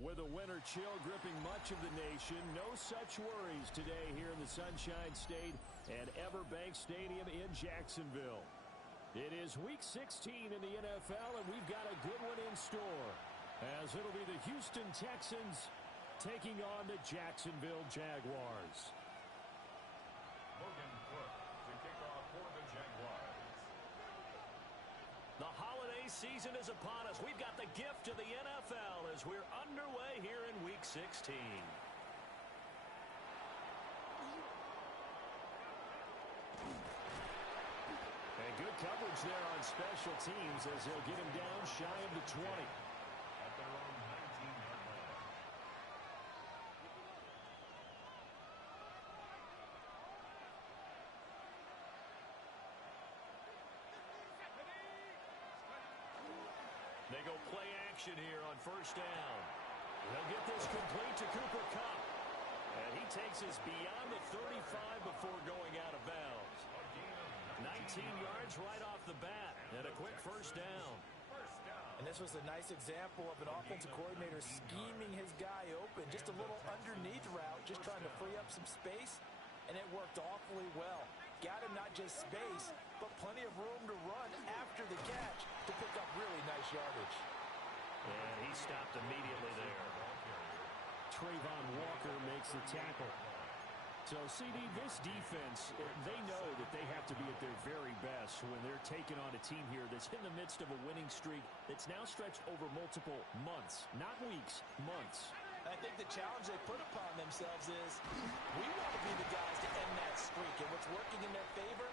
With a winter chill gripping much of the nation, no such worries today here in the Sunshine State at Everbank Stadium in Jacksonville. It is Week 16 in the NFL, and we've got a good one in store, as it'll be the Houston Texans taking on the Jacksonville Jaguars. Logan Cook to kick off for the Jaguars. The holiday season is upon us. We've got the gift of the NFL as we're underway here in Week 16. And good coverage there on special teams as they'll get him down shy of the 20. At their own 19-yard line. They go play action here on first down. They'll get this complete to Cooper Kupp. And he takes us beyond the 35 before going out of bounds. 19 yards right off the bat and a quick first down. And this was a nice example of an offensive coordinator scheming his guy open. Just a little underneath route, just trying to free up some space, and it worked awfully well. Got him not just space, but plenty of room to run after the catch to pick up really nice yardage. And he stopped immediately there. Trayvon Walker makes the tackle. So, CD, this defense, they know that they have to be at their very best when they're taking on a team here that's in the midst of a winning streak that's now stretched over multiple months, not weeks, months. I think the challenge they put upon themselves is we want to be the guys to end that streak. And what's working in their favor?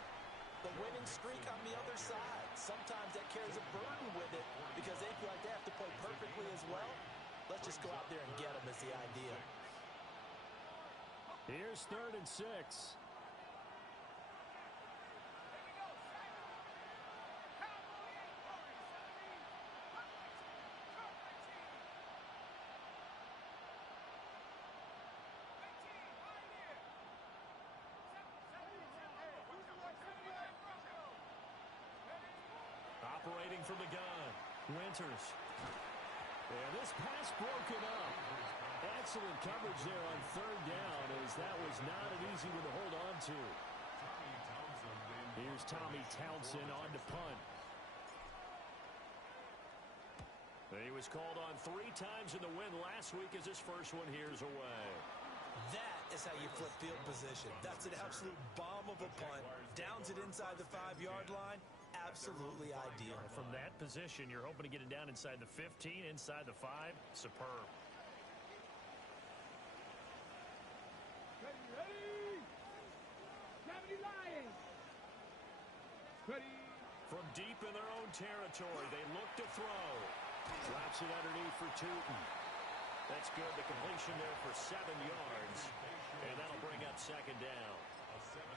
The winning streak on the other side. Sometimes that carries a burden with it because they feel like they have to play perfectly as well. Let's just go out there and get them is the idea. Here's 3rd and 6. Operating from the gun, Winters. And this pass broken up. Excellent coverage there on 3rd down, as that was not an easy one to hold on to. Here's Tommy Townsend on to punt. He was called on 3 times in the win last week as his first one here's away. That is how you flip field position. That's an absolute bomb of a punt. Downs it inside the 5-yard line. Absolutely ideal. From that position, you're hoping to get it down inside the 15, inside the 5. Superb. Ready! 70 Lions! Ready! From deep in their own territory, they look to throw. Drops it underneath for Tootin. That's good. The completion there for 7 yards. And that'll bring up 2nd down.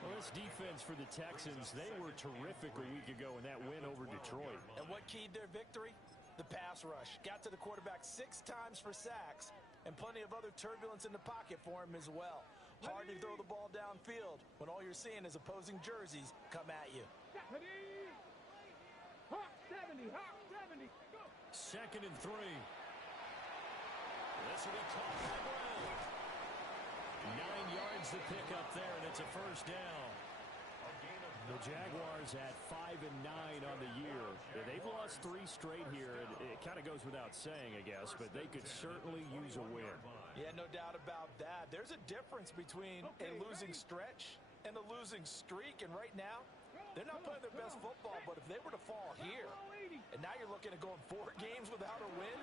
Well, this defense for the Texans, they were terrific a week ago in that win over Detroit. And what keyed their victory? The pass rush. Got to the quarterback 6 times for sacks, and plenty of other turbulence in the pocket for him as well. Hard to throw the ball downfield when all you're seeing is opposing jerseys come at you. Hawk 70, Hawk 70. Go. 2nd and 3. This will be caught by Brown. 9 yards to pick up there, and it's a first down. The Jaguars at 5-9 on the year. They've lost 3 straight here. It kind of goes without saying, I guess, but they could certainly use a win. Yeah, no doubt about that. There's a difference between a losing stretch and a losing streak, and right now, they're not playing their best football, but if they were to fall here, and now you're looking at going 4 games without a win,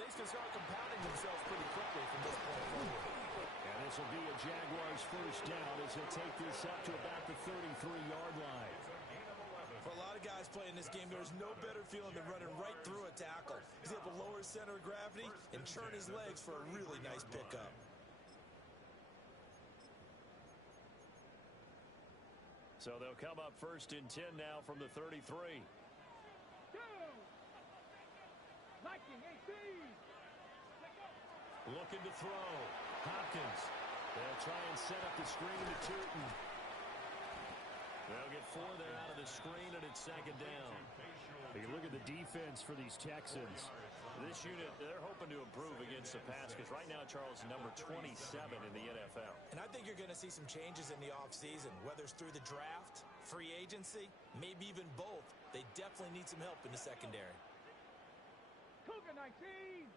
things can start compounding themselves pretty quickly from this point forward. And this will be a Jaguars first down as they take this up to about the 33-yard line. For a lot of guys playing this game, there's no better feeling than running right through a tackle. He's able to lower his center of gravity and churn his legs for a really nice pickup. So they'll come up 1st and 10 now from the 33. Go. Viking 18. Looking to throw. Hopkins. They'll try and set up the screen to Tootin. They'll get 4 there out of the screen, and it's 2nd down. Hey, look at the defense for these Texans. This unit, they're hoping to improve against the pass because right now Charles is number 27 in the NFL. And I think you're going to see some changes in the offseason, whether it's through the draft, free agency, maybe even both. They definitely need some help in the secondary. Cougar 19.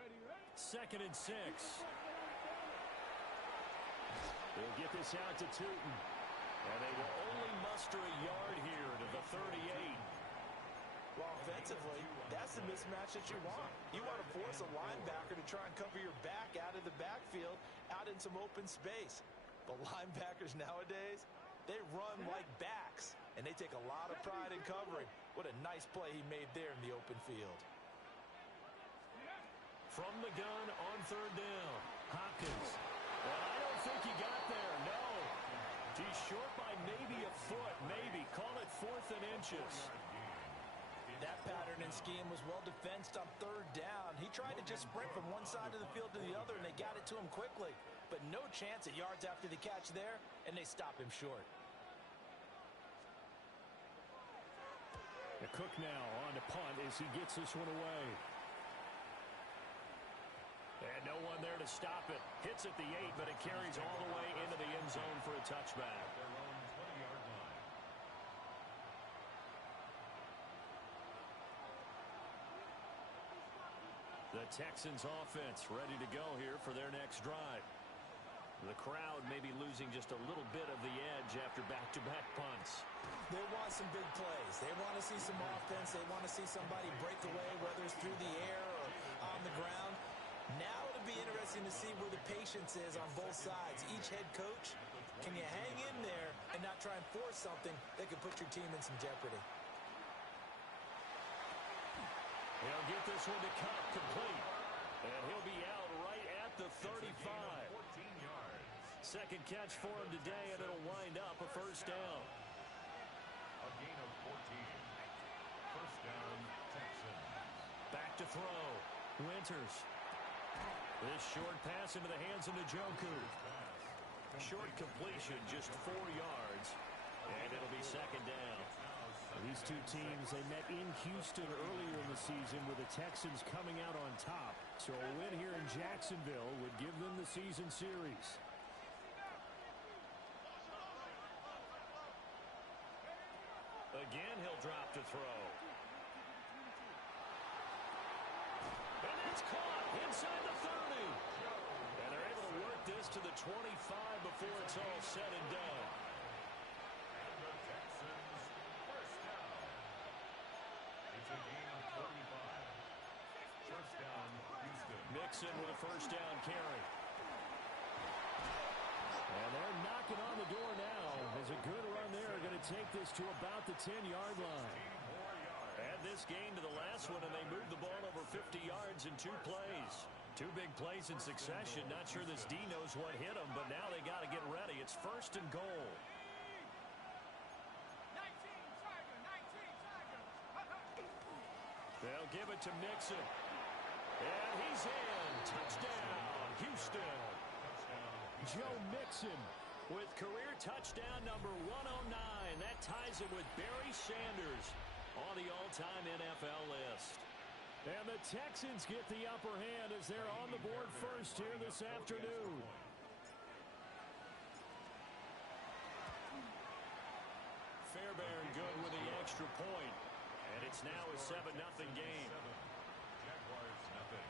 Ready, ready. 2nd and 6. They'll get this out to Tootin. And they will only muster a yard here to the 38. Well, offensively, that's the mismatch that you want. You want to force a linebacker to try and cover your back out of the backfield, out in some open space. But linebackers nowadays, they run like backs, and they take a lot of pride in covering. What a nice play he made there in the open field. From the gun on 3rd down, Hopkins. Well, I don't think he got there, no. He's short by maybe a foot, maybe. Call it 4th and inches. That pattern and scheme was well defensed on 3rd down. He tried to just sprint from one side of the field to the other, and they got it to him quickly. But no chance at yards after the catch there, and they stop him short. The Cook now on to punt as he gets this one away. And no one there to stop it. Hits at the 8, but it carries all the way into the end zone for a touchback. Their own 20-yard line. The Texans offense ready to go here for their next drive. The crowd may be losing just a little bit of the edge after back-to-back punts. They want some big plays. They want to see some offense. They want to see somebody break away, whether it's through the air or on the ground. Now it'll be interesting to see where the patience is on both sides. Each head coach, can you hang in there and not try and force something that could put your team in some jeopardy? He'll get this one to Cup complete. And he'll be out right at the 35. 14 yards. Second catch for him today, and it'll wind up a 1st down. A gain of 14. 1st down, Texans. Back to throw. Winters. This short pass into the hands of Njoku. Short completion, just 4 yards. And it'll be 2nd down. These two teams, they met in Houston earlier in the season with the Texans coming out on top. So a win here in Jacksonville would give them the season series. Again, he'll drop to throw. And it's caught inside the 30. And they're able to work this to the 25 before it's all said and done. And the Texans, 1st down. It's a gain of 45. 1st down, Houston. Mixon with a 1st down carry. And they're knocking on the door now. As a good run there, going to take this to about the 10-yard line. Add this gain to the last one, and they moved the ball over 50 yards in 2 plays. 2 big plays in succession. Not sure this D knows what hit him, but now they got to get ready. It's 1st and goal. 19, Tiger, 19, Tiger. They'll give it to Mixon. And he's in. Touchdown, Houston. Joe Mixon With career touchdown number 109. That ties him with Barry Sanders on the all-time NFL list. And the Texans get the upper hand as they're on the board first here this afternoon. Fairbairn good with the extra point. And it's now a 7-0 game. Jaguars nothing.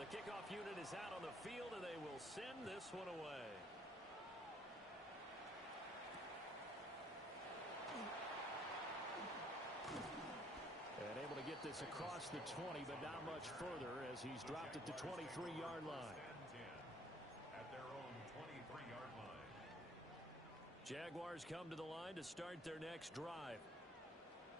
The kickoff unit is out on the field, and they will send this one away. And able to get this across the 20, but not much further as he's dropped at the 23-yard line. At their own 23-yard line. Jaguars come to the line to start their next drive.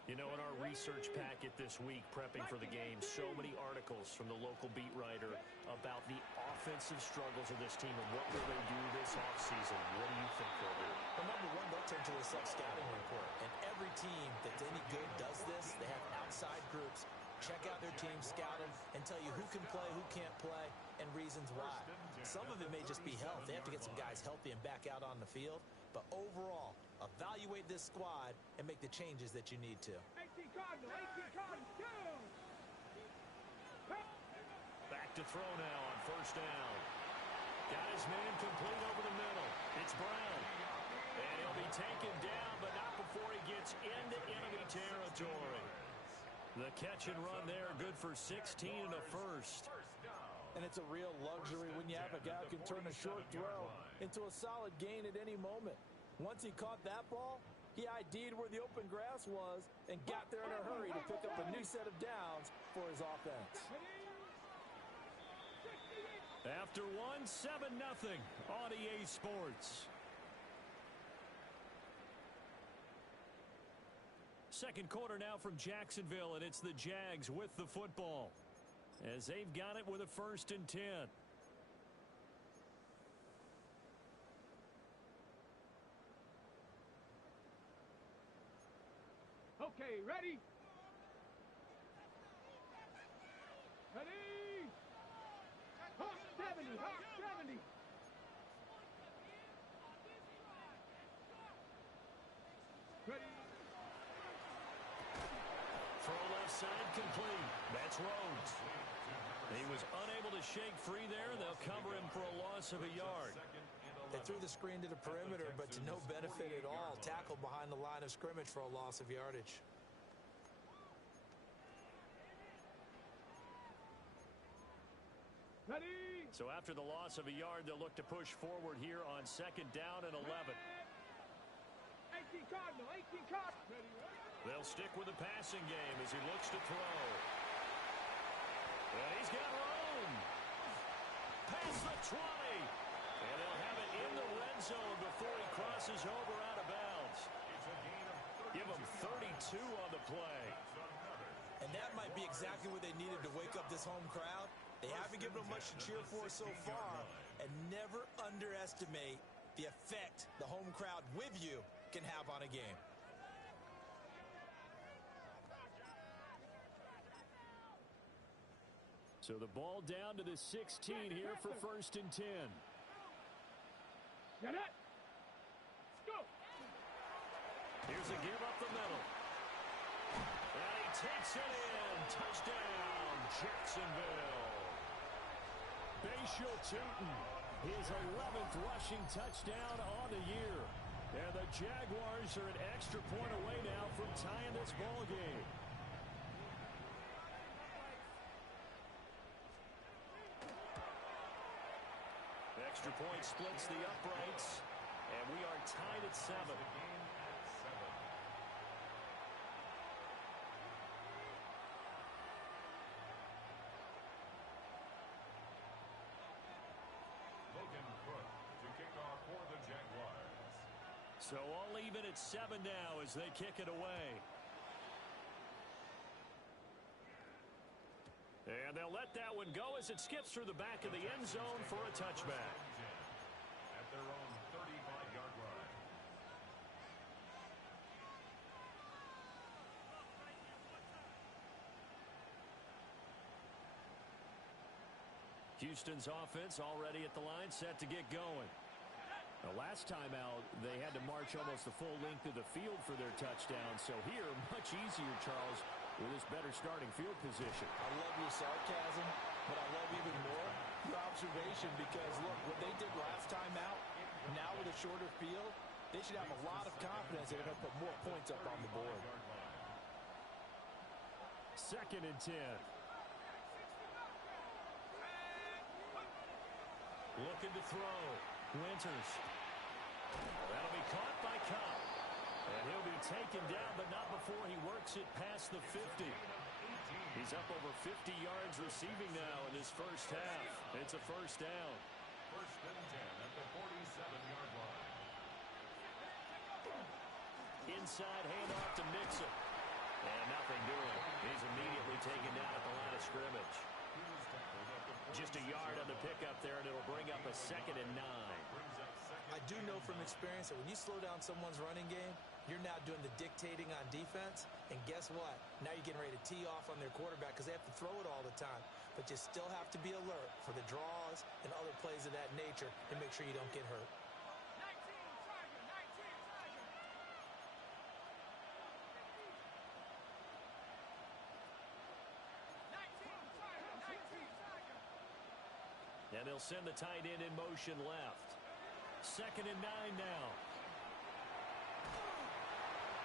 You know, in our research packet this week, prepping for the game, so many articles from the local beat writer about the offensive struggles of this team and what will they do this offseason. What do you think they'll do? Well, number one, they'll turn to a self-scouting report. And every team that's any good does this. They have outside groups. Check out their team, scout them, and tell you who can play, who can't play, and reasons why. Some of it may just be health. They have to get some guys healthy and back out on the field. But overall, evaluate this squad and make the changes that you need to. 18 Cardinal, 18 Cardinal, down. Back to throw now on first down. Got his man complete over the middle. It's Brown. And he'll be taken down, but not before he gets into enemy territory. The catch and run there, good for 16 and a first. And it's a real luxury when you have a guy who can turn a short throw into a solid gain at any moment. Once he caught that ball, he ID'd where the open grass was and got there in a hurry to pick up a new set of downs for his offense. After one, 7-0 on EA Sports. Second quarter now from Jacksonville, and it's the Jags with the football as they've got it with a 1st and 10. Okay, ready? Ready? Hawk 70, Hawk 70. Ready? Throw left side complete. That's Rhodes. He was unable to shake free there. They'll cover him for a loss of a yard. They threw the screen to the perimeter, but to no benefit at all. Tackled behind the line of scrimmage for a loss of yardage. Ready? So after the loss of a yard, they'll look to push forward here on 2nd down and 11. 18 Cardinal, 18 Cardinal. Ready, ready? They'll stick with the passing game as he looks to throw. And he's got room. Past the 20. And they'll have it in the red zone before he crosses over out of bounds. Give him 32 on the play. And that might be exactly what they needed to wake up this home crowd. They haven't given them much to cheer for so far. And never underestimate the effect the home crowd with you can have on a game. So the ball down to the 16 here for 1st and 10. Get it. Go. Here's a give up the middle. And he takes it in. Touchdown, Jacksonville. Bashal Tootin, his 11th rushing touchdown on the year. And the Jaguars are an extra point away now from tying this ball game. Extra point splits the uprights, and we are tied at 7. So all even at 7 now as they kick it away. And they'll let that one go as it skips through the back of the end zone for a touchback. At their own 35-yard line. Houston's offense already at the line, set to get going. The last time out, they had to march almost the full length of the field for their touchdown. So here, much easier, Charles, with this better starting field position. I love your sarcasm, but I love even more your observation because, look, what they did last time out, now with a shorter field, they should have a lot of confidence that they're going to put more points up on the board. 2nd and 10. Looking to throw. Winters. That'll be caught by Cobb. And he'll be taken down, but not before he works it past the 50. He's up over 50 yards receiving now in his first half. It's a first down. 1st and 10 at the 47-yard line. Inside handoff to Mixon. And nothing doing. He's immediately taken down at the line of scrimmage. Just a yard on the pickup there, and it'll bring up a 2nd and 9. I do know from experience that when you slow down someone's running game, You're now doing the dictating on defense, and guess what? Now you're getting ready to tee off on their quarterback because they have to throw it all the time. But you still have to be alert for the draws and other plays of that nature and make sure you don't get hurt. 19, Tiger, 19, Tiger. And they'll send the tight end in motion left. 2nd and 9 now.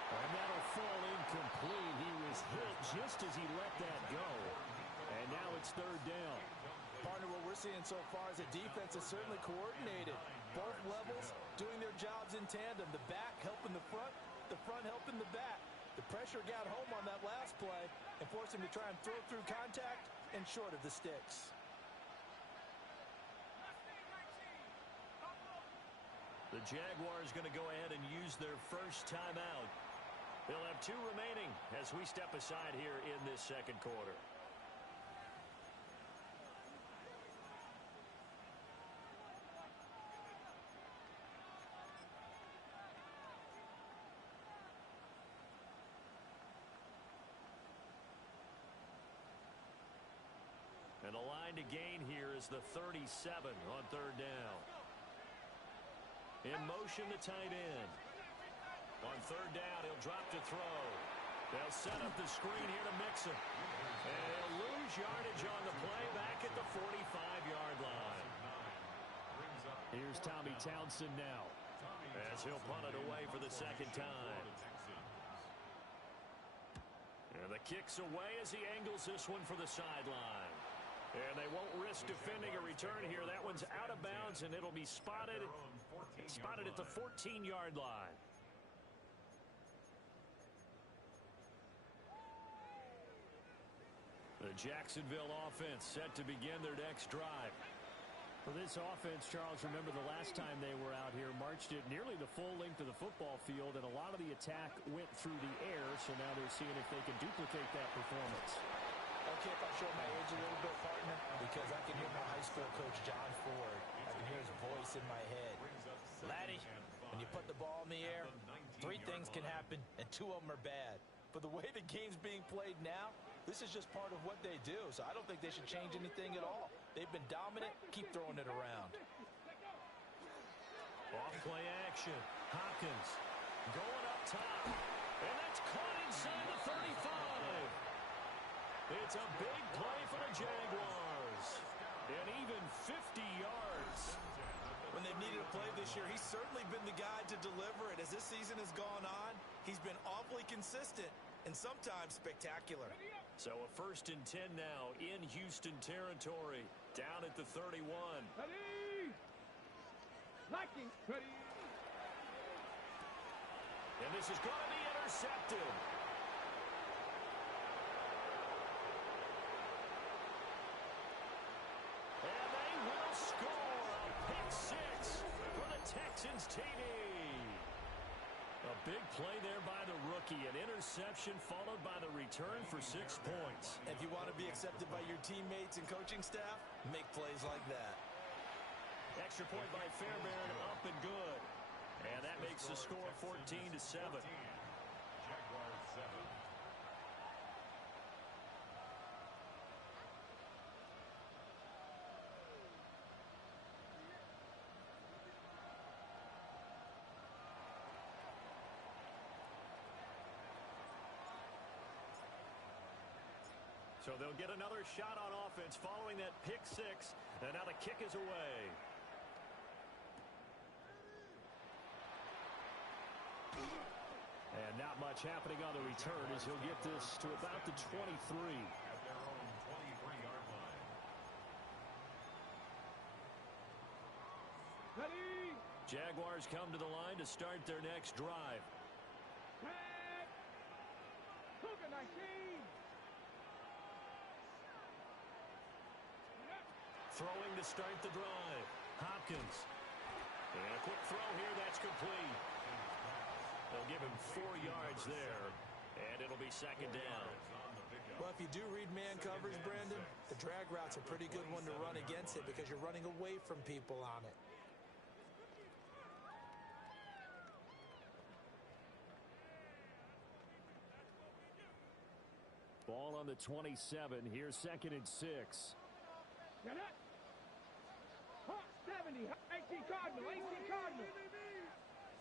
And that'll fall incomplete. He was hit just as he let that go. And now it's 3rd down. Partner, what we're seeing so far is the defense is certainly coordinated. Both levels doing their jobs in tandem. The back helping the front helping the back. The pressure got home on that last play and forced him to try and throw through contact and short of the sticks. The Jaguars going to go ahead and use their first timeout. They'll have 2 remaining as we step aside here in this 2nd quarter. And the line to gain here is the 37 on 3rd down. In motion, the tight end. On 3rd down, he'll drop to throw. They'll set up the screen here to Mixon. And he'll lose yardage on the play back at the 45-yard line. Here's Tommy Townsend now as he'll punt it away for the 2nd time. And the kick's away as he angles this one for the sideline. And they won't risk defending a return here. That one's out of bounds, and it'll be spotted at the 14-yard line. The Jacksonville offense set to begin their next drive. For this offense, Charles, remember the last time they were out here, marched it nearly the full length of the football field, and a lot of the attack went through the air, so now they're seeing if they can duplicate that performance. Okay, if I show my age a little bit, partner, because I can hear my high school coach, John Ford. I can hear his voice in my head. Laddie, when you put the ball in the air, 3 things can happen, and 2 of them are bad. But the way the game's being played now, this is just part of what they do, so I don't think they should change anything at all. They've been dominant. Keep throwing it around. Off play action. Hopkins going up top. And that's caught inside the 35. It's a big play for the Jaguars. And even 50 yards. When they've needed a play this year, he's certainly been the guy to deliver it. As this season has gone on, he's been awfully consistent and sometimes spectacular. So a 1st and 10 now in Houston territory, down at the 31. Ready. Liking. Ready. And this is going to be intercepted. And they will score a pick 6 for the Texans TD. A big play there by the rookie. An interception followed by the return for 6 points. If you want to be accepted by your teammates and coaching staff, make plays like that. Extra point by Fairbairn, up and good. And that makes the score 14-7. Jaguars 7. So they'll get another shot on offense following that pick 6. And now the kick is away. And not much happening on the return as he'll get this to about the 23. At their own 23-yard line. Ready. Jaguars come to the line to start their next drive. Back. Cougar 19. Throwing to start the drive. Hopkins. And a quick throw here, that's complete. They'll give him 4 yards there, and it'll be 2nd down. Well, if you do read man coverage, Brandon, the drag route's a pretty good one to run against it because you're running away from people on it. Ball on the 27. Here's 2nd and 6. Get it. 70. 18 Cardinal. 18 Cardinal.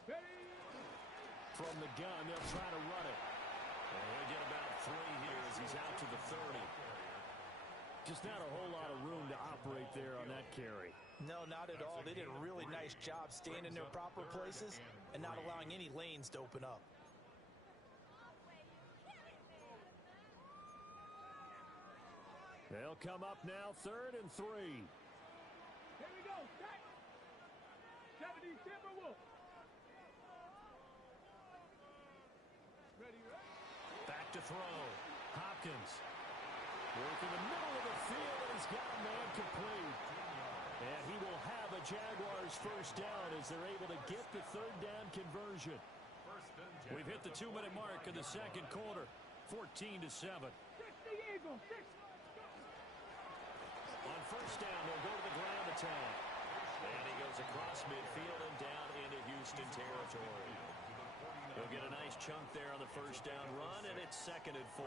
Ready. From the gun, they'll try to run it. And he'll get about 3 here as he's out to the 30. Just not a whole lot of room to operate there on that carry. No, not at all. They did a really nice job staying in their proper places and not allowing any lanes to open up. They'll come up now, 3rd and 3. Here we go. Set. 70 Timberwolf. Ready, ready. Back to throw. Hopkins. Work in the middle of the field, and he's got a man complete. And he will have a Jaguars first down as they're able to get the 3rd down conversion. We've hit the 2-minute mark in the 2nd quarter. 14-7. 60 Eagles. 6. On first down, they'll go to the ground attack. And he goes across midfield and down into Houston territory. He'll get a nice chunk there on the first down run, and it's 2nd and 4.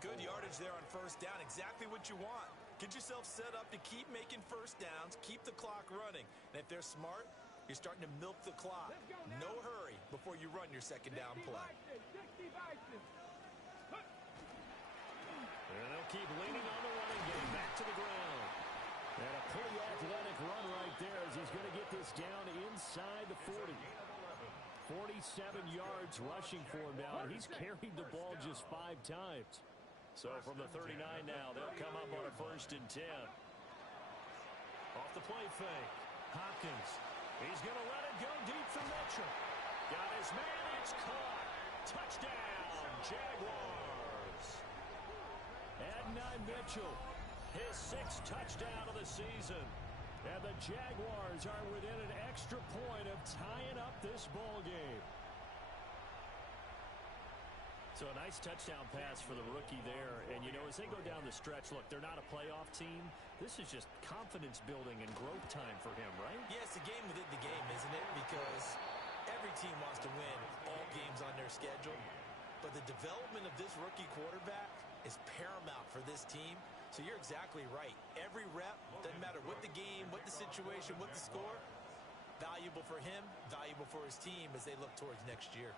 Good yardage there on first down. Exactly what you want. Get yourself set up to keep making first downs, keep the clock running. And if they're smart, you're starting to milk the clock. No hurry before you run your 2nd down play. 60 Bison. And they'll keep leaning on the running game. Back to the ground. And a pretty athletic run right there as he's going to get this down inside the 40. 47 yards rushing for him now, and he's carried the ball just 5 times. So from the 39 now, they'll come up on a 1st and 10. Off the play fake. Hopkins. He's going to let it go deep for Mitchell. Got his man. It's caught. Touchdown, Jaguars. Adonai Mitchell, His 6th touchdown of the season. and the Jaguars are within an extra point of tying up this ball game. So a nice touchdown pass for the rookie there. And, you know, as they go down the stretch, look, they're not a playoff team. This is just confidence building and growth time for him, right? Yeah, it's a game within the game, isn't it? Because every team wants to win all games on their schedule. But the development of this rookie quarterback is paramount for this team. So you're exactly right. Every rep, doesn't matter what the game, what the situation, what the score, valuable for him, valuable for his team as they look towards next year.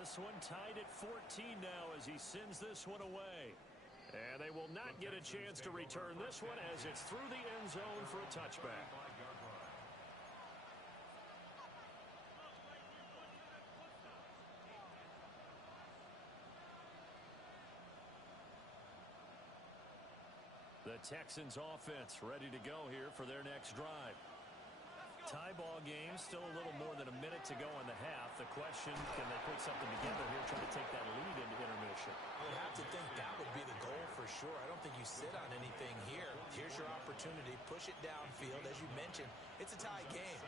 This one tied at 14 now as he sends this one away. And they will not get a chance to return this one as it's through the end zone for a touchback. The Texans offense ready to go here for their next drive. Tie ball game, still a little more than a minute to go in the half. The question, can they put something together here, try to take that lead into intermission? I would have to think that would be the goal for sure. I don't think you sit on anything here. Here's your opportunity. Push it downfield. As you mentioned, it's a tie game.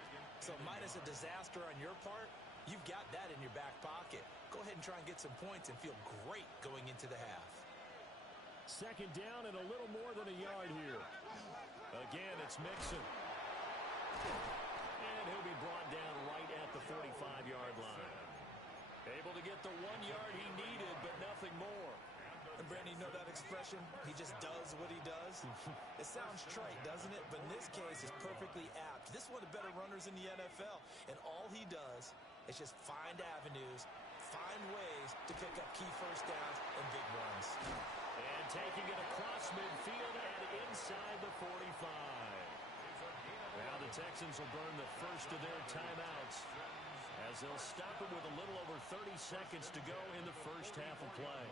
So minus a disaster on your part, you've got that in your back pocket. Go ahead and try and get some points and feel great going into the half. Second down and a little more than a yard here. Again, it's Mixon. And he'll be brought down right at the 45-yard line. Able to get the 1 yard he needed, but nothing more. And Brandon, you know that expression? He just does what he does. It sounds trite, doesn't it? But in this case, it's perfectly apt. This is one of the better runners in the NFL. And all he does is just find avenues, find ways to pick up key first downs and big runs. And taking it across midfield and inside the 45. Now the Texans will burn the first of their timeouts as they'll stop it with a little over 30 seconds to go in the first half of play.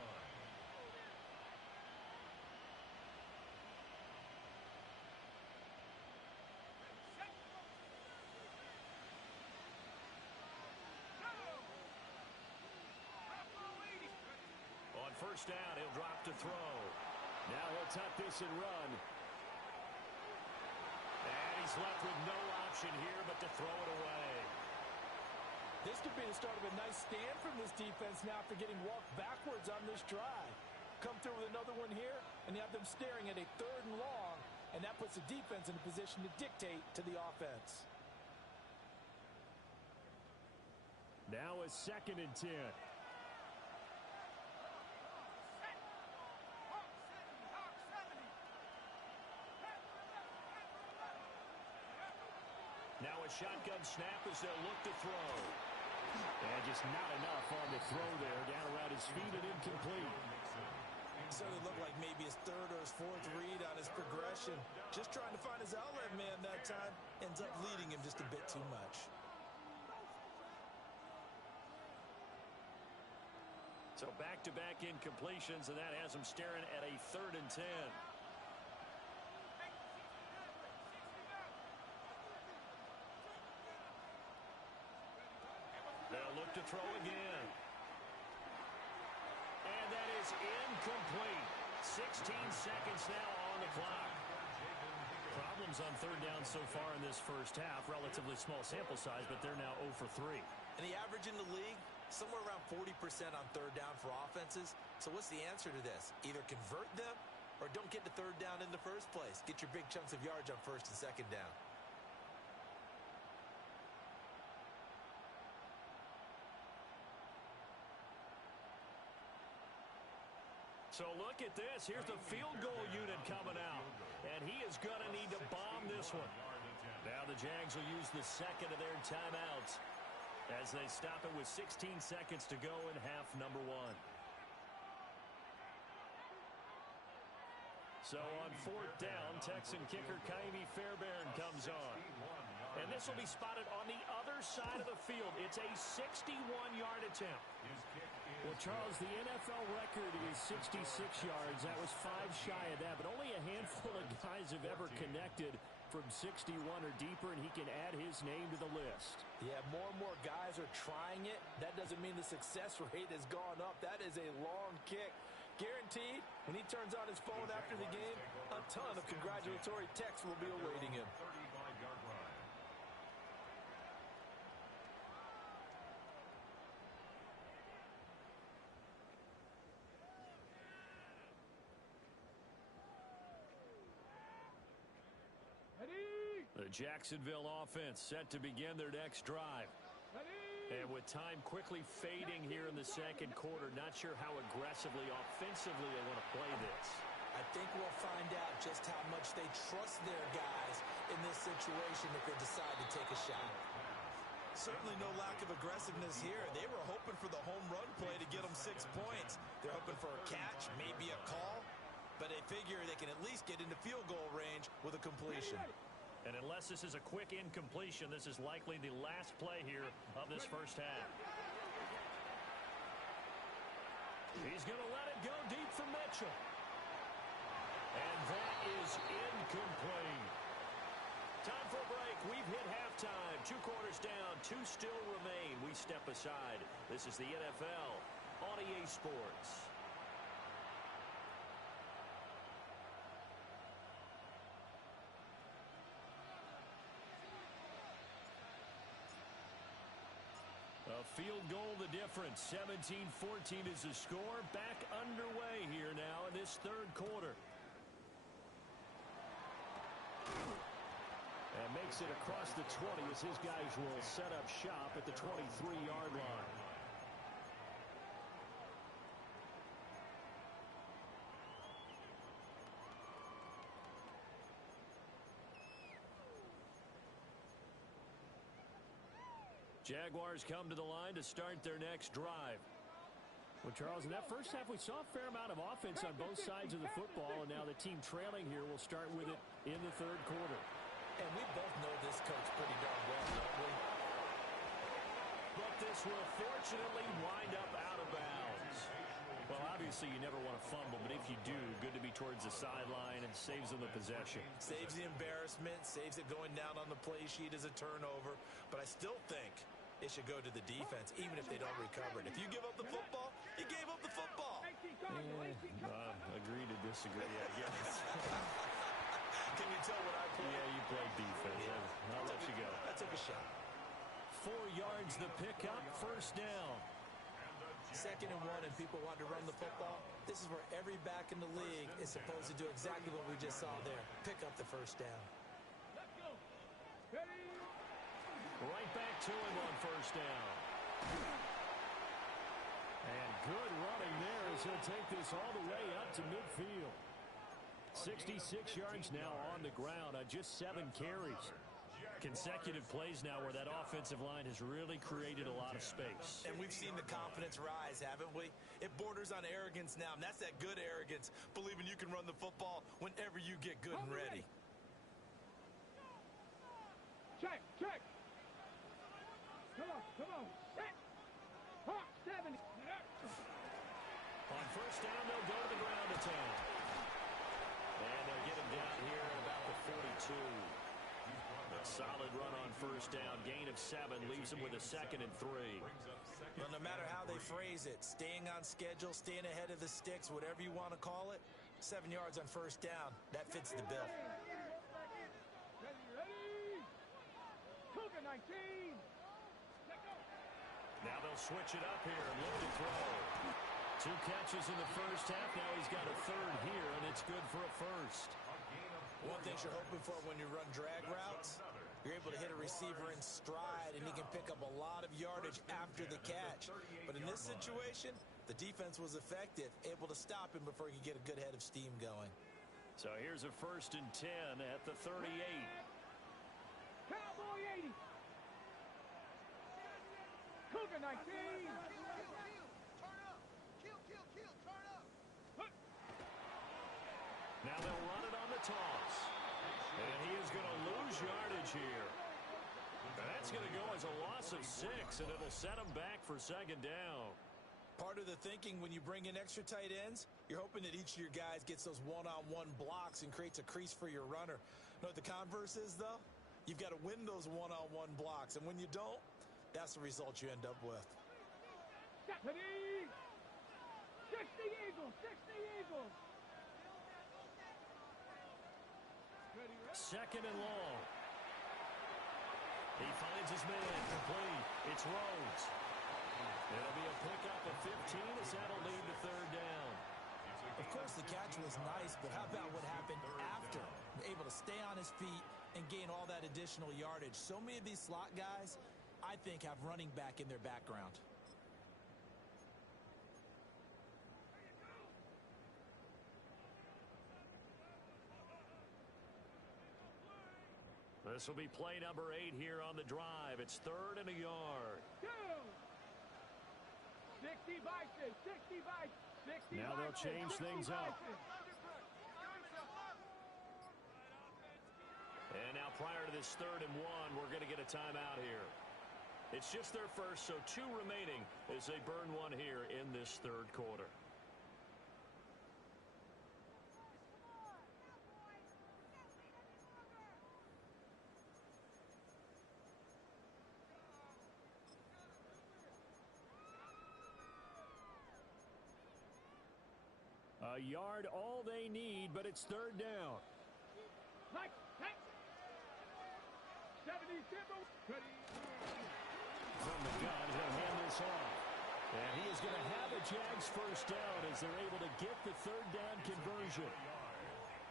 On first down, he'll drop to throw. Now he'll tuck this and run. And he's left with no option here but to throw it away. This could be the start of a nice stand from this defense now after getting walked backwards on this drive. Come through with another one here, and you have them staring at a 3rd and long, and that puts the defense in a position to dictate to the offense. Now a 2nd and 10. shotgun snap as they'll look to throw. And just not enough on the throw there. Down around his feet and incomplete. Certainly looked like maybe his third or his fourth read on his progression. Just trying to find his outlet man that time. Ends up leading him just a bit too much. So back-to-back incompletions, and that has him staring at a 3rd and 10. They'll look to throw again. And that is incomplete. 16 seconds now on the clock. Problems on 3rd down so far in this first half. Relatively small sample size, but they're now 0 for 3. And the average in the league, somewhere around 40% on 3rd down for offenses. So what's the answer to this? Either convert them or don't get to 3rd down in the first place. Get your big chunks of yards on 1st and 2nd down. So look at this. Here's the field goal unit coming out. And he is going to need to bomb this one. Now the Jags will use the 2nd of their timeouts as they stop it with 16 seconds to go in half number 1. So on 4th down, Texan kicker Kaimi Fairbairn comes on. And this will be spotted on the other side of the field. It's a 61-yard attempt. Well, Charles, the NFL record is 66 yards. That was 5 shy of that, but only a handful of guys have ever connected from 61 or deeper, and he can add his name to the list. Yeah, more and more guys are trying it. That doesn't mean the success rate has gone up. That is a long kick. Guaranteed, when he turns on his phone after the game, a ton of congratulatory texts will be awaiting him. The Jacksonville offense set to begin their next drive. And with time quickly fading here in the 2nd quarter, not sure how aggressively, offensively they want to play this. I think we'll find out just how much they trust their guys in this situation if they decide to take a shot. Certainly no lack of aggressiveness here. They were hoping for the home run play to get them 6 points. They're hoping for a catch, maybe a call, but they figure they can at least get into field goal range with a completion. And unless this is a quick incompletion, this is likely the last play here of this first half. He's going to let it go deep for Mitchell. And that is incomplete. Time for a break. We've hit halftime. 2 quarters down, 2 still remain. We step aside. This is the NFL on EA Sports. A field goal the difference. 17-14 is the score. Back underway here now in this 3rd quarter. And makes it across the 20 as his guys will set up shop at the 23-yard line. Jaguars come to the line to start their next drive. Well, Charles, in that first half, we saw a fair amount of offense on both sides of the football, and now the team trailing here will start with it in the 3rd quarter. And we both know this coach pretty darn well, don't we? But this will fortunately wind up out of bounds. Well, obviously, you never want to fumble, but if you do, good to be towards the sideline and saves them the possession. Saves the embarrassment, saves it going down on the play sheet as a turnover. But I still think it should go to the defense, even if they don't recover it. If you give up the football, you gave up the football. Agree to disagree, I guess. Can you tell what I play? Yeah, you played defense. Yeah. I'll let you go. I took a shot. 4 yards the pickup, 1st down. 2nd and 1, and people want to run the football. This is where every back in the league is supposed to do exactly what we just saw there. Pick up the 1st down. Right back to him on 1st down. And good running there as he'll take this all the way up to midfield. 66 yards now on the ground on just 7 carries. Consecutive plays now where that offensive line has really created a lot of space. And we've seen the confidence rise, haven't we? It borders on arrogance now, and that's that good arrogance, believing you can run the football whenever you get good and ready. Check, check. Come on, set. Hawk, 70. On first down, they'll go to the ground attack. And they'll get him down here at about the 42. A solid run on first down. Gain of 7 leaves him with a 2nd and 3. Well, no matter how they phrase it, staying on schedule, staying ahead of the sticks, whatever you want to call it, 7 yards on first down, that fits the bill. Ready. Cougar 19. Now they'll switch it up here and look to throw. 2 catches in the first half. Now he's got a 3rd here, and it's good for a first. One thing you're hoping for when you run drag routes, you're able to hit a receiver in stride, and he can pick up a lot of yardage after the catch. But in this situation, the defense was effective, able to stop him before he could get a good head of steam going. So here's a 1st and 10 at the 38. Cowboy 80. Cougar 19. Now they'll run it on the toss. And he is going to lose yardage here. And that's going to go as a loss of 6, and it'll set him back for 2nd down. Part of the thinking when you bring in extra tight ends, you're hoping that each of your guys gets those one-on-one blocks and creates a crease for your runner. You know what the converse is, though? You've got to win those one-on-one blocks, and when you don't, that's the result you end up with. Stephanie! 60 Eagles! 60 Eagles! 2nd and long. He finds his man complete. It's Rhodes. It'll be a pickup of 15 as that'll lead to 3rd down. Of course, the catch was nice, but how about what happened after? Able to stay on his feet and gain all that additional yardage. So many of these slot guys, I think, have running back in their background. This will be play number 8 here on the drive. It's 3rd and a yard. 60 Bison, 60 Bison, 60 Now they'll change things up. And now prior to this 3rd and 1, we're going to get a timeout here. It's just their first, so 2 remaining as they burn 1 here in this 3rd quarter. A yard, all they need, but it's 3rd down. Mike, 70 Timber. From the gun, he's going to hand this off. And he is going to have a Jags first down as they're able to get the 3rd down conversion.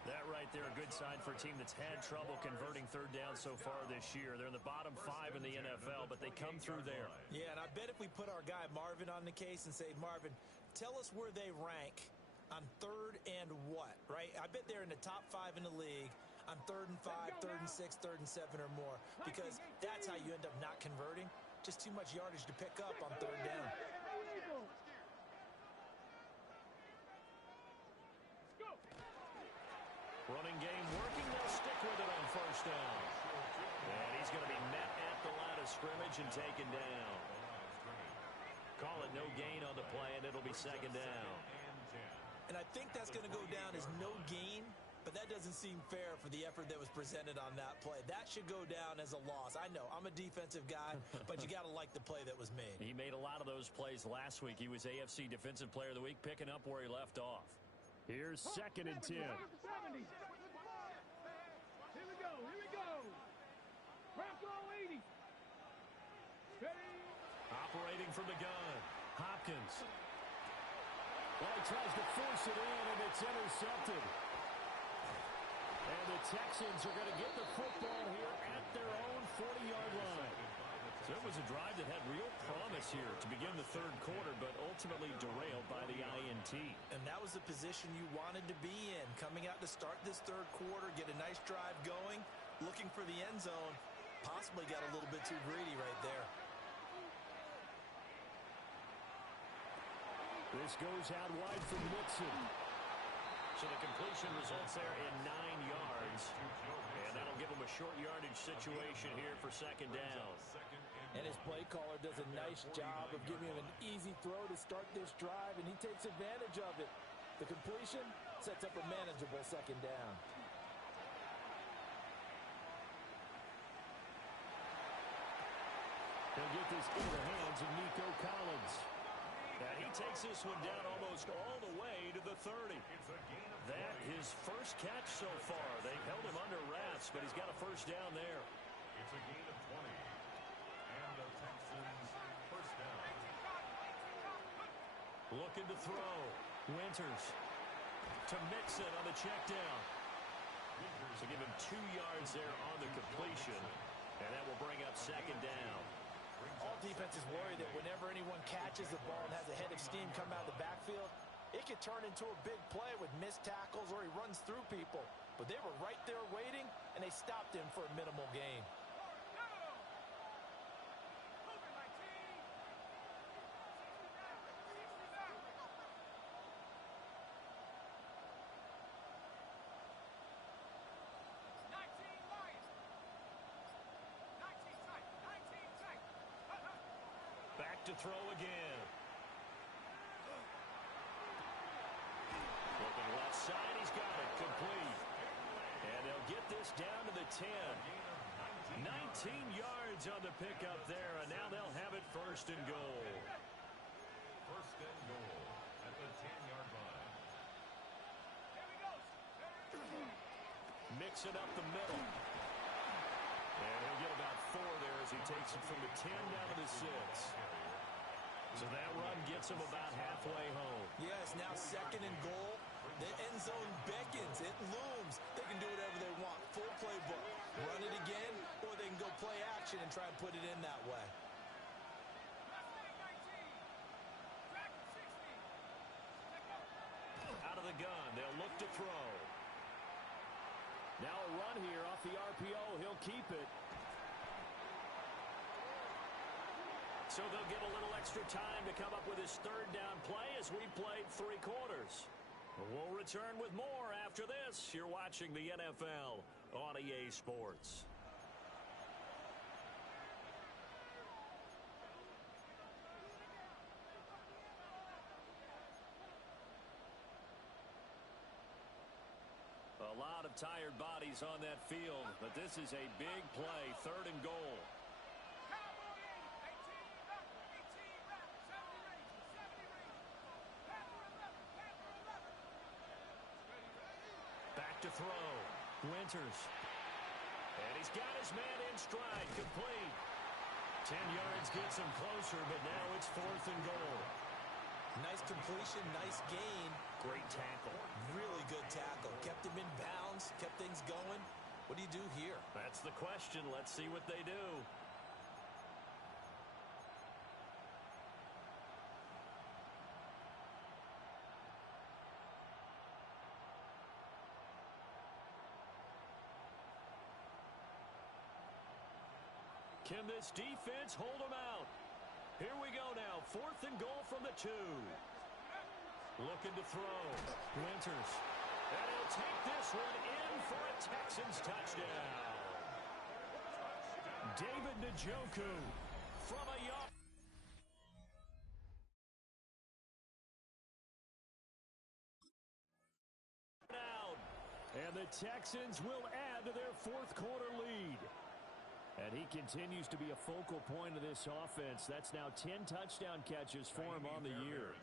That right there, a good sign for a team that's had trouble converting 3rd down so far this year. They're in the bottom 5 in the NFL, but they come through there. Yeah, and I bet if we put our guy Marvin on the case and say, Marvin, tell us where they rank on 3rd and what, right? I bet they're in the top 5 in the league on 3rd and 5, 3rd and 6, 3rd and 7 or more, because that's how you end up not converting. Just too much yardage to pick up on 3rd down. Running game working. They'll stick with it on first down. And he's going to be met at the line of scrimmage and taken down. Call it no gain on the play, and it'll be 2nd down. And I think that's going to go down as no gain, but that doesn't seem fair for the effort that was presented on that play. That should go down as a loss. I know, I'm a defensive guy, but you got to like the play that was made. He made a lot of those plays last week. He was AFC Defensive Player of the Week, picking up where he left off. Here's 2nd and 10. 70. Here we go. Bronco 80. Ready. Operating from the gun. Hopkins. Well, he tries to force it in, and it's intercepted. And the Texans are going to get the football here at their own 40-yard line. So it was a drive that had real promise here to begin the 3rd quarter, but ultimately derailed by the INT. And that was the position you wanted to be in, coming out to start this 3rd quarter, get a nice drive going, looking for the end zone, Possibly got a little bit too greedy right there. This goes out wide from Mixon. So the completion results there in 9 yards. And that'll give him a short yardage situation here for second down. And his play caller does a nice job of giving him an easy throw to start this drive, and he takes advantage of it. The completion sets up a manageable second down. He'll get this in the hands of Nico Collins. And he takes this one down almost all the way to the 30. That his first catch so far. They've held him under wraps, but he's got a first down there. It's a gain of 20. And the Texans first down. Looking to throw. Winters to Mixon on the check down. So give him 2 yards there on the completion. And that will bring up second down. All defenses worry that whenever anyone catches the ball and has a head of steam come out of the backfield, it could turn into a big play with missed tackles or he runs through people. But they were right there waiting, and they stopped him for a minimal gain. To throw again. Looking left side, he's got it complete. And they'll get this down to the 10. 19 yards on the pickup there, and now they'll have it first and goal. First and goal at the 10-yard line. Mixing up the middle. And he'll get about 4 there as he takes it from the 10 down to the 6. So that run gets him about halfway home. Yes, now second and goal. The end zone beckons. It looms. They can do whatever they want. Full playbook. Run it again, or they can go play action and try and put it in that way. Out of the gun. They'll look to throw. Now a run here off the RPO. He'll keep it. So they'll get a little extra time to come up with his third down play as we played 3 quarters. We'll return with more after this. You're watching the NFL on EA Sports. A lot of tired bodies on that field, but this is a big play, third and goal. To throw. Winters. And he's got his man in stride. Complete. 10 yards gets him closer, but now it's 4th and goal. Nice completion, nice gain. Great tackle. Really good tackle. Kept him in bounds, kept things going. What do you do here? That's the question. Let's see what they do. Can this defense hold them out? Here we go now. 4th and goal from the 2. Looking to throw. Winters. And he'll take this one in for a Texans touchdown. David Njoku from a yard. And the Texans will add to their 4th quarter lead. And he continues to be a focal point of this offense. That's now 10 touchdown catches for him on the year.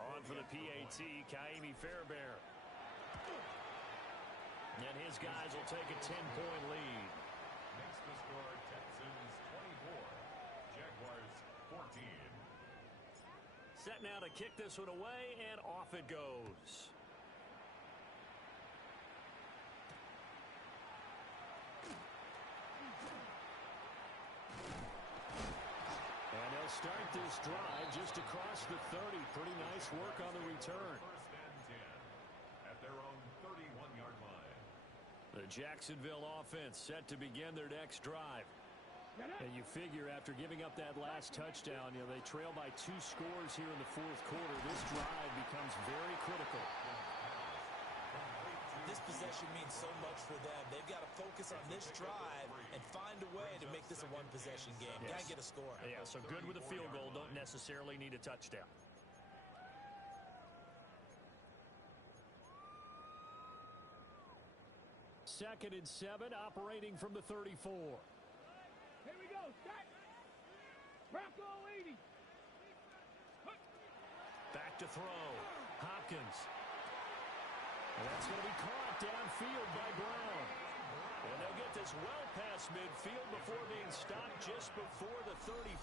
On for the PAT, Kaimi Fairbairn. And his guys will take a 10-point lead. Makes the score Texans 24, Jaguars 14. Set now to kick this one away, and off it goes. Start this drive just across the 30. Pretty nice work on the return. First and 10 at their own 31-yard line. The Jacksonville offense set to begin their next drive. And you figure after giving up that last touchdown, they trail by 2 scores here in the fourth quarter. This drive becomes very critical. This possession means so much for them. They've got to focus on this drive and find a way to make this a one-possession game. Yes. Got to get a score. Yeah, so good with a field goal. Don't necessarily need a touchdown. Second and 7, operating from the 34. Here we go. Set. Bronco 80. Back to throw. Hopkins. And that's going to be caught downfield by Brown. And they'll get this well past midfield before being stopped just before the 35.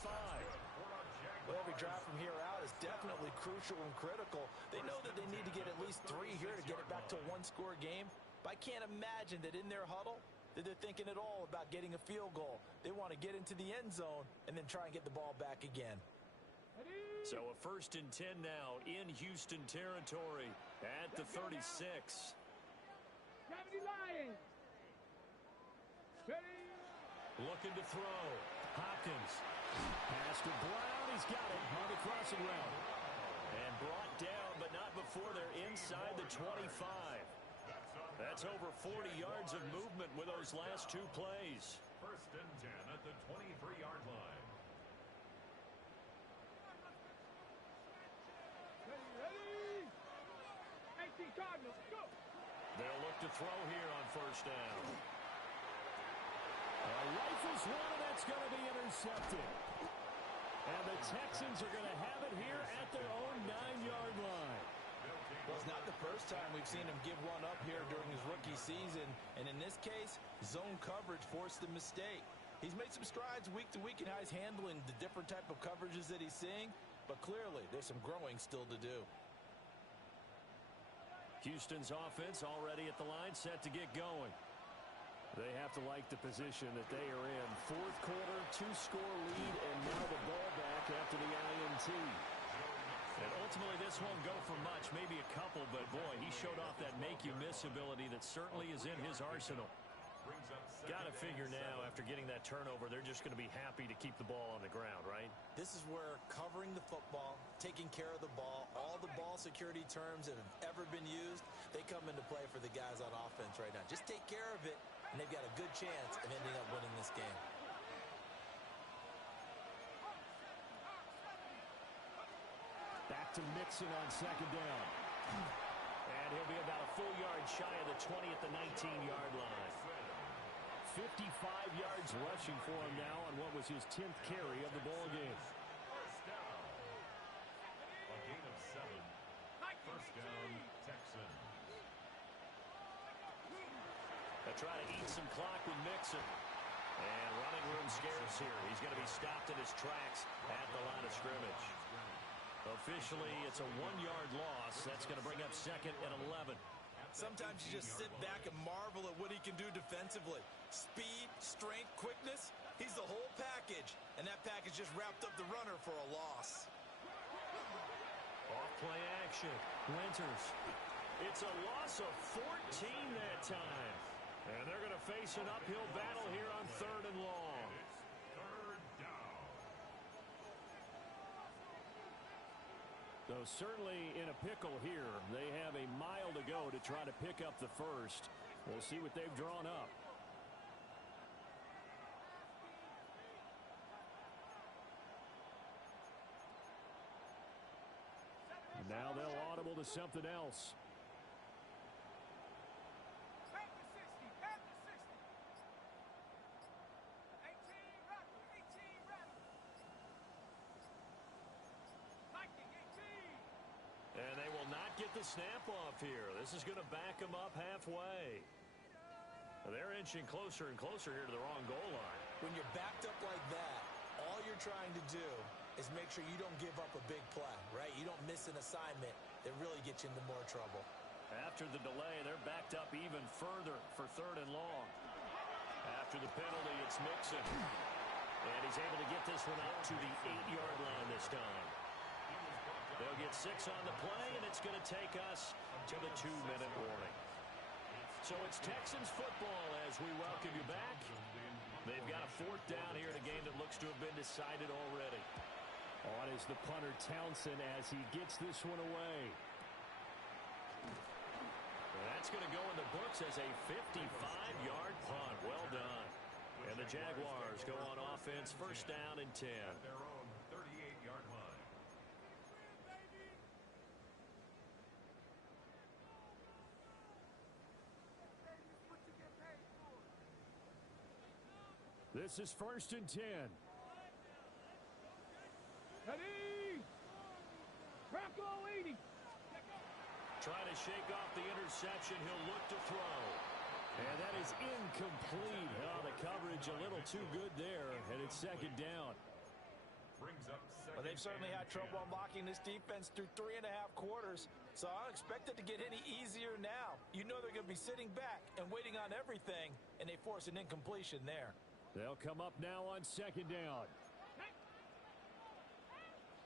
Well, every drive from here out is definitely crucial and critical. They know that they need to get at least 3 here to get it back to a one-score game. But I can't imagine that in their huddle that they're thinking at all about getting a field goal. They want to get into the end zone and then try and get the ball back again. So a 1st and 10 now in Houston territory at the 36. 70 Lions. Ready. Looking to throw. Hopkins. Pass to Brown. He's got it on the crossing route. And brought down, but not before they're inside the 25. That's over 40 yards of movement with those last 2 plays. 1st and 10 at the 23-yard line. Ready. 18 Cardinals. Go. They'll look to throw here on 1st down. Rifles one, and that's going to be intercepted. And the Texans are going to have it here at their own 9-yard line. Well, it's not the first time we've seen him give one up here during his rookie season. And in this case, zone coverage forced the mistake. He's made some strides week to week in how he's handling the different type of coverages that he's seeing. But clearly, there's some growing still to do. Houston's offense already at the line, set to get going. They have to like the position that they are in. Fourth quarter, 2-score lead, and now the ball back after the INT. And ultimately, this won't go for much, maybe a couple, but boy, he showed off that make-you-miss ability that certainly is in his arsenal. Got to figure now, after getting that turnover, they're just going to be happy to keep the ball on the ground, right? This is where covering the football, taking care of the ball, all the ball security terms that have ever been used, they come into play for the guys on offense right now. Just take care of it, and they've got a good chance of ending up winning this game. Back to Mixon on 2nd down. And he'll be about a full yard shy of the 20 at the 19-yard line. 55 yards rushing for him now on what was his 10th carry of the ball game. 1st down. A gain of 7. 1st down, Texans. They try to eat some clock with Mixon. And running room scarce here. He's going to be stopped in his tracks at the line of scrimmage. Officially, it's a 1-yard loss. That's going to bring up 2nd and 11. Sometimes you just sit back and marvel at what he can do defensively. Speed, strength, quickness, he's the whole package. And that package just wrapped up the runner for a loss. Off play action. Winters. It's a loss of 14 that time. And they're going to face an uphill battle here on 3rd and long. 3rd down. Though certainly in a pickle here. They have a mile to go to try to pick up the first. We'll see what they've drawn up. Now they'll audible to something else. Back to 60. Back to 60. 18 Raptor. 18 Raptor. Viking 18. And they will not get the snap off here. This is going to back them up halfway. They're inching closer and closer here to the wrong goal line. When you're backed up like that, all you're trying to do is make sure you don't give up a big play, right? You don't miss an assignment that really gets you into more trouble. After the delay, they're backed up even further for 3rd and long. After the penalty, it's Mixon. And he's able to get this one out to the 8-yard line this time. They'll get 6 on the play, and it's going to take us to the 2-minute warning. So it's Texans football as we welcome you back. They've got a fourth down here in a game that looks to have been decided already. On is the punter Townsend as he gets this one away. Well, that's going to go in the books as a 55-yard punt. Well done. And the Jaguars go on offense, first down and 10. At their own 38-yard line. This is first and 10. Ready! Rocco 80. Trying to shake off the interception. He'll look to throw. And that is incomplete. Oh, the coverage a little too good there, and it's second down. Brings up second. Well, they've certainly had trouble unlocking this defense through 3.5 quarters, so I don't expect it to get any easier now. You know they're going to be sitting back and waiting on everything, and they force an incompletion there. They'll come up now on second down.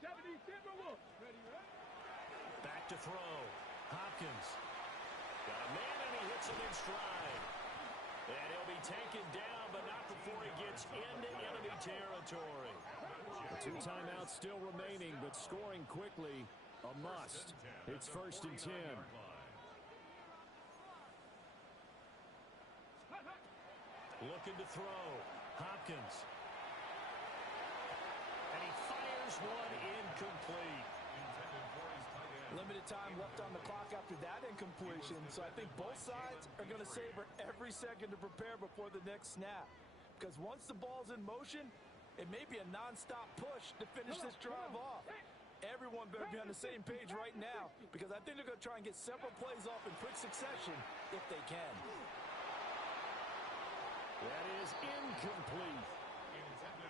70 Timberwolves. Ready, right? Back to throw. Hopkins. Got a man, and he hits him in stride. And he'll be taken down, but not before he gets into enemy territory. The 2 timeouts still remaining, but scoring quickly, a must. It's first and 10. Looking to throw. Hopkins. And he fires one incomplete. Limited time left on the clock after that incompletion, so I think both sides are going to savor every second to prepare before the next snap. Because once the ball's in motion, it may be a nonstop push to finish this drive off. Everyone better be on the same page right now, because I think they're going to try and get several plays off in quick succession if they can. That is incomplete.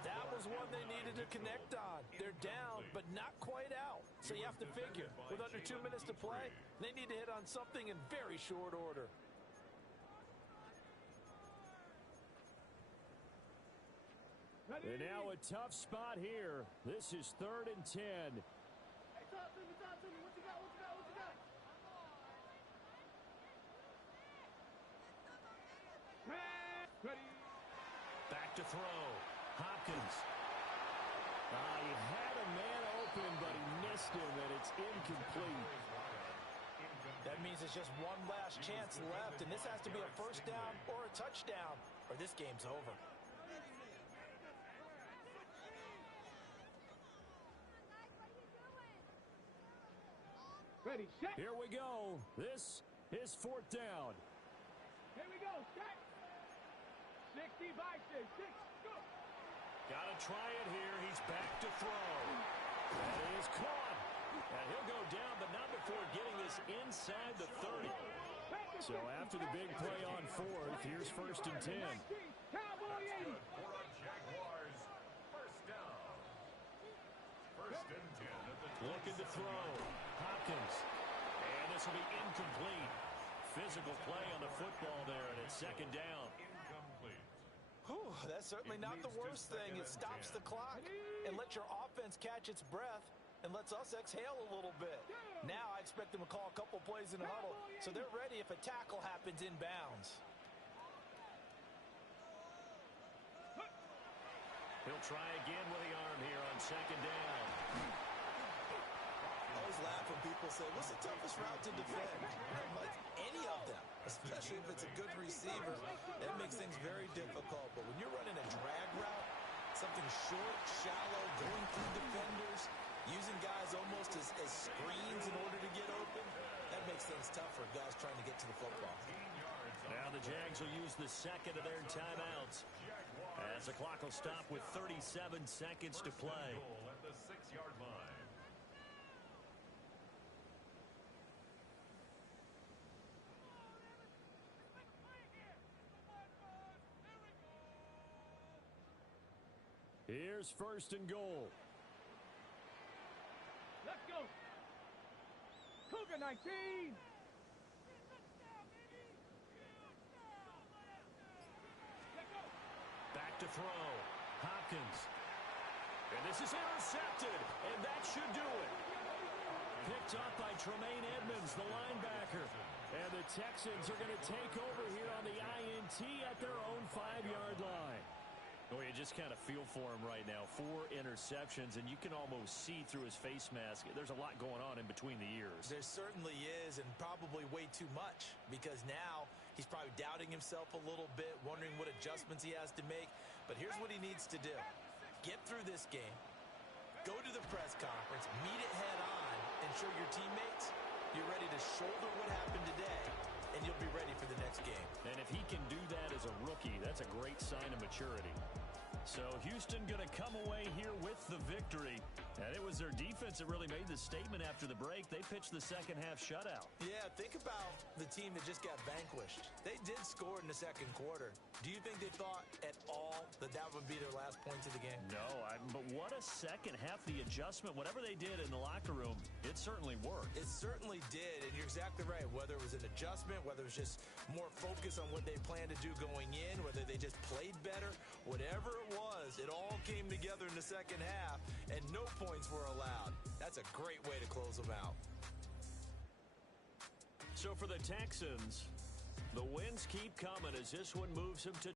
That was one they needed to connect on. They're down, but not quite out. So you have to figure, with under 2 minutes to play, they need to hit on something in very short order. And now a tough spot here. This is third and 10. Hey, talk to me. What you got? Ready? Back to throw. Hopkins. He had a man open, but he missed him, and it's incomplete. That means it's just one last chance left, and this has to be a first down or a touchdown, or this game's over. Ready, set. Here we go. This is fourth down. Here we go, set. 65, 6, go. Got to try it here. He's back to throw. That is caught. And he'll go down, but not before getting this inside the 30. So after the big play on fourth, here's first and 10. Cowboy 80. For a Jaguars first down. First and 10 at the Looking to throw. Hopkins. And this will be incomplete. Physical play on the football there, and it's second down. incomplete. Whew, that's certainly not the worst thing. It stops the clock and lets your offense catch its breath and lets us exhale a little bit. Now I expect them to call a couple plays in the huddle so they're ready if a tackle happens inbounds. He'll try again with the arm here on second down. I always laugh when people say, what's the toughest route to defend? I'm like, any of them, especially if it's a good receiver. That makes things very difficult. But when you're running a drag route, something short, shallow, going through defenders, using guys almost as screens in order to get open, that makes things tough for guys trying to get to the football. Now the Jags will use the second of their timeouts as the clock will stop with 37 seconds to play. Goal at the 6-yard line. Here's first and goal. Let's go. Cougar 19. Back to throw. Hopkins. And this is intercepted, and that should do it. Picked up by Tremaine Edmonds, the linebacker. And the Texans are going to take over here on the INT at their own 5-yard line. Oh, you just kind of feel for him right now. 4 interceptions, and you can almost see through his face mask. There's a lot going on in between the ears. There certainly is, and probably way too much, because now he's probably doubting himself a little bit, wondering what adjustments he has to make. But here's what he needs to do. Get through this game, go to the press conference, meet it head on, and show your teammates you're ready to shoulder what happened today, and you'll be ready for the next game. And if he can do that as a rookie, that's a great sign of maturity. So Houston going to come away here with the victory. And it was their defense that really made the statement after the break. They pitched the second half shutout. Yeah, think about the team that just got vanquished. They did score in the second quarter. Do you think they thought at all that that would be their last points of the game? No, but what a second half. The adjustment, whatever they did in the locker room, it certainly worked. It certainly did, and you're exactly right. Whether it was an adjustment, whether it was just more focus on what they planned to do going in, whether they just played better, whatever it was, it all came together in the second half, and no points were allowed. That's a great way to close them out. So for the Texans, the wins keep coming as this one moves them to